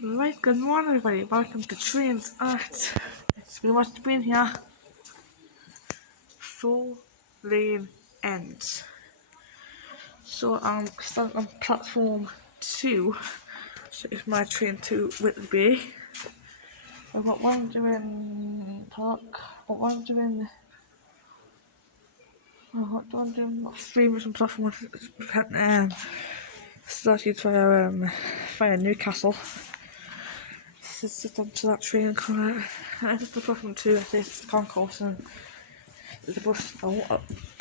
Right, good morning everybody, welcome to Trains Act. It's been much to be in here. 4-lane ends. So I'm starting on platform 2. So it's my train to Whitby. I've got one doing Park, got one doing about 3 minutes on platform 1. Started via Newcastle. Sit onto that train and come out. I just the platform 2 at this concourse and the bus. I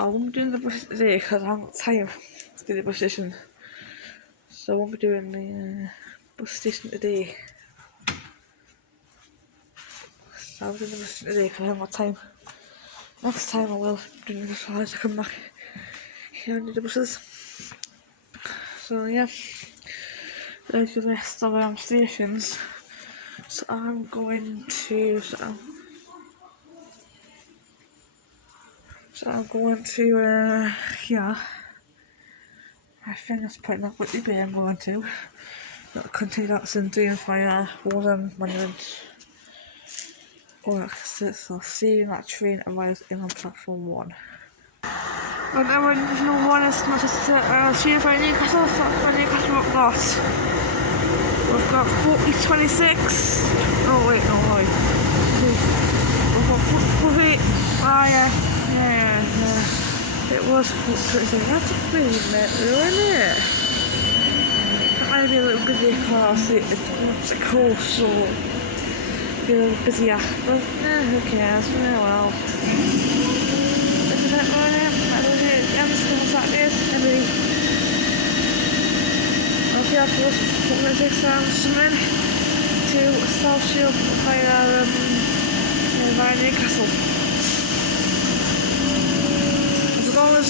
won't be doing the bus today because I haven't got time to do the bus station. So I won't be doing the bus station today. So I'll be doing the bus station today because I haven't got time. Next time I will be doing the bus as I come back here and do the buses. So yeah, there's the rest of stations. So I'm going to here. I think that's putting up with the bay I'm going to. That'll continue that St. James via Warden Monument. Or so I'll see you in that train and while in on platform 1. And then when there's no one, it's not just see if I Newcastle, so Newcastle what got. We've got 4026. Oh wait, no wait. We've got 40. Yeah. It was 4026. That's a pretty metro, isn't it? That might be a little busy class. It's a course, so be a little busier. But who cares? Yeah, well. This is it, right? I don't know. I'm just going to Saturdays. Every. Okay, after this, I'm going to take something to South Shield via Newcastle. The goal is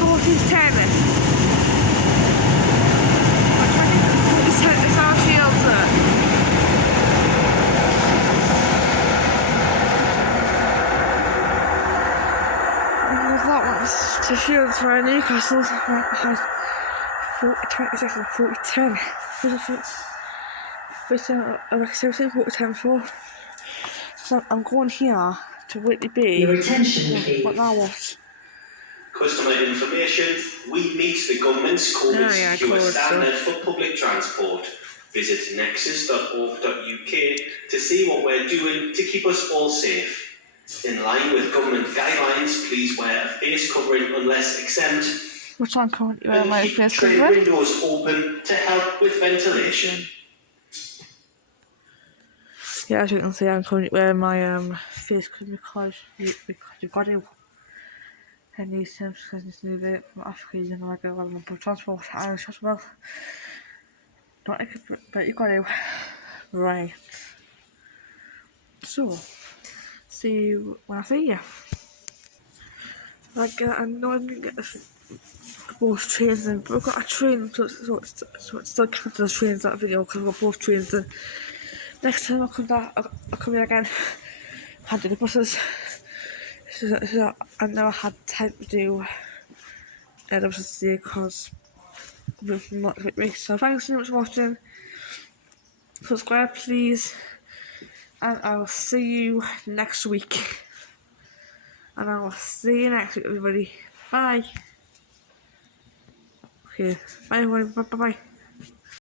40-10. It's our Shields there. That one's to Shields via Newcastle. Has 40-26 and 40-10. First 40-10 So I'm going here to Whitby Bay. Your attention, please. What now what? Customer information, we meet the government's COVID secure standard for public transport. Visit nexus.org.uk to see what we're doing to keep us all safe. In line with government guidelines, please wear a face covering unless exempt. Which one can't you wear my keep face train covering? windows open to help with ventilation. Yeah, as you can see, I'm currently wearing my face covering because you've got to. And these times because it's new bit from Africa, you know, like a lot of public transport, Irish as well. Not like it, but you got to. Right. So, see you when I see you. Like, I know I'm going to get both trains in, but we've got a train, so it's still counted as trains that video because we've got both trains in. Next time I'll come here again and do the buses. So I never had time to do the buses today because we've not with me. So thanks so much for watching. Subscribe please, and I'll see you next week. And I will see you next week, everybody. Bye. Okay, bye everybody. Bye bye.